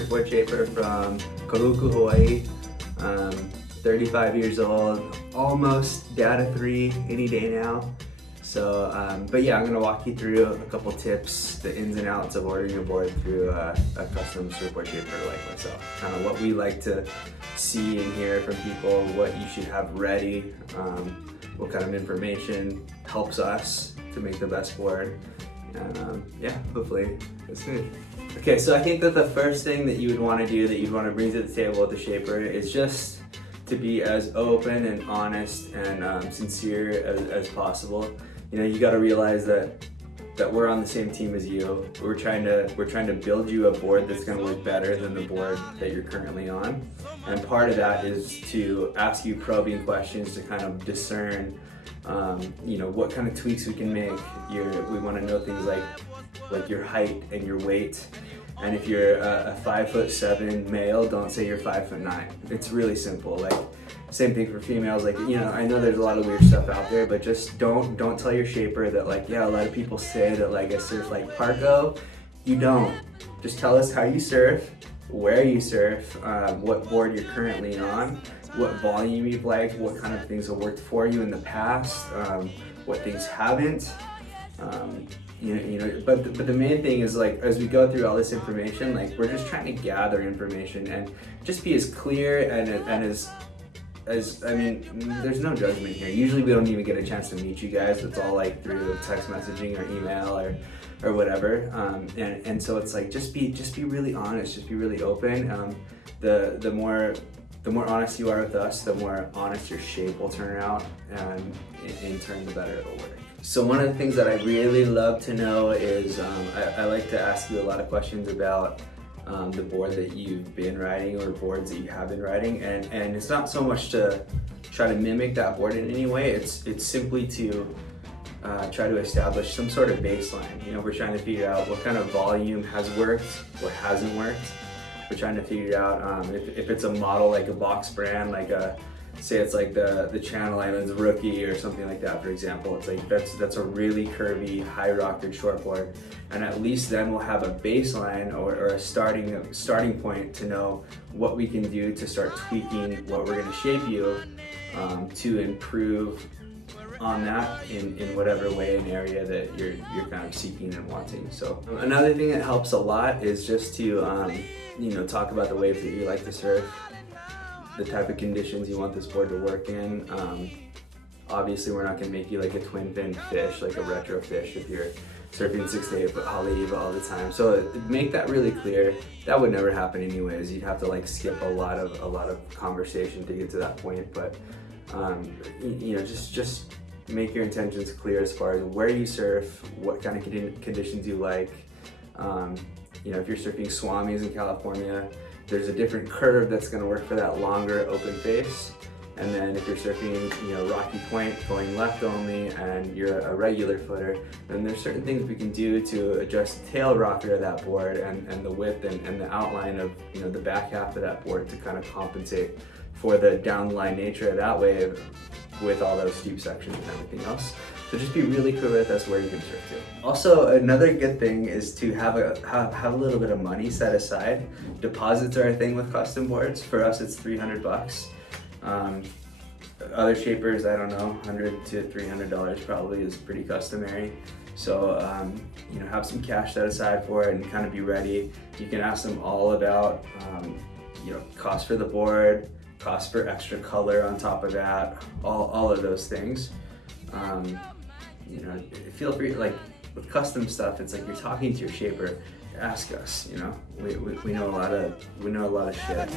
surfboard shaper from Kahuku, Hawaii. 35 years old, almost data 3 any day now. So, but yeah, I'm gonna walk you through a couple tips, the ins and outs of ordering a board through a custom surfboard shaper like myself. Kind of what we like to see and hear from people, what you should have ready, what kind of information helps us to make the best board. And yeah, hopefully it's smooth. Okay, so I think that the first thing that you would want to do, that you'd want to bring to the table with the shaper, is just to be as open and honest and sincere as possible. You know, you got to realize that we're on the same team as you. We're trying to build you a board that's going to work better than the board that you're currently on. And part of that is to ask you probing questions to kind of discern, you know, what kind of tweaks we can make. We want to know things like your height and your weight. And if you're a 5'7" male, don't say you're 5'9". It's really simple. Like, same thing for females. Like, you know, I know there's a lot of weird stuff out there, but just don't tell your shaper that, like, yeah, a lot of people say that, like, I surf like Parko. You don't. Just tell us how you surf, where you surf, what board you're currently on, what volume you've liked, what kind of things have worked for you in the past, what things haven't. You know, but the main thing is, like, as we go through all this information, like, we're just trying to gather information and just be as clear and as I mean, there's no judgment here. Usually we don't even get a chance to meet you guys. It's all like through text messaging or email or whatever. And so it's like, just be really honest, just be really open. The more honest you are with us, the more honest your shape will turn out, and in turn, the better it'll work. So one of the things that I really love to know is, I like to ask you a lot of questions about the board that you've been riding or boards that you have been riding, and it's not so much to try to mimic that board in any way. It's simply to try to establish some sort of baseline. You know, we're trying to figure out what kind of volume has worked, what hasn't worked. We're trying to figure out if it's a model like a box brand, like say it's like the Channel Islands Rookie or something like that, for example. It's like that's a really curvy, high rockered shortboard, and at least then we'll have a baseline or a starting point to know what we can do to start tweaking what we're going to shape you to improve on that in whatever way and area that you're kind of seeking and wanting. So another thing that helps a lot is just to you know, talk about the waves that you like to surf, the type of conditions you want this board to work in. Obviously, we're not going to make you like a twin fin fish, like a retro fish, if you're surfing 6 to 8 foot Haleiwa all the time. So make that really clear. That would never happen anyways. You'd have to like skip a lot of conversation to get to that point. But you know, just make your intentions clear as far as where you surf, what kind of conditions you like. You know, if you're surfing swamis in California, there's a different curve that's going to work for that longer open face. And then if you're surfing, you know, Rocky Point going left only and you're a regular footer, then there's certain things we can do to adjust the tail rocker of that board and the width and the outline of, you know, the back half of that board to kind of compensate for the downline nature of that wave with all those steep sections and everything else. So just be really clear with us where you can surf to. Also, another good thing is to have a little bit of money set aside. Deposits are a thing with custom boards. For us, it's $300. Other shapers, I don't know, $100 to $300 probably is pretty customary. So, you know, have some cash set aside for it and kind of be ready. You can ask them all about, you know, cost for the board, cost for extra color on top of that, all of those things. You know, feel free, like with custom stuff, it's like you're talking to your shaper. Ask us, you know, we know a lot of shit.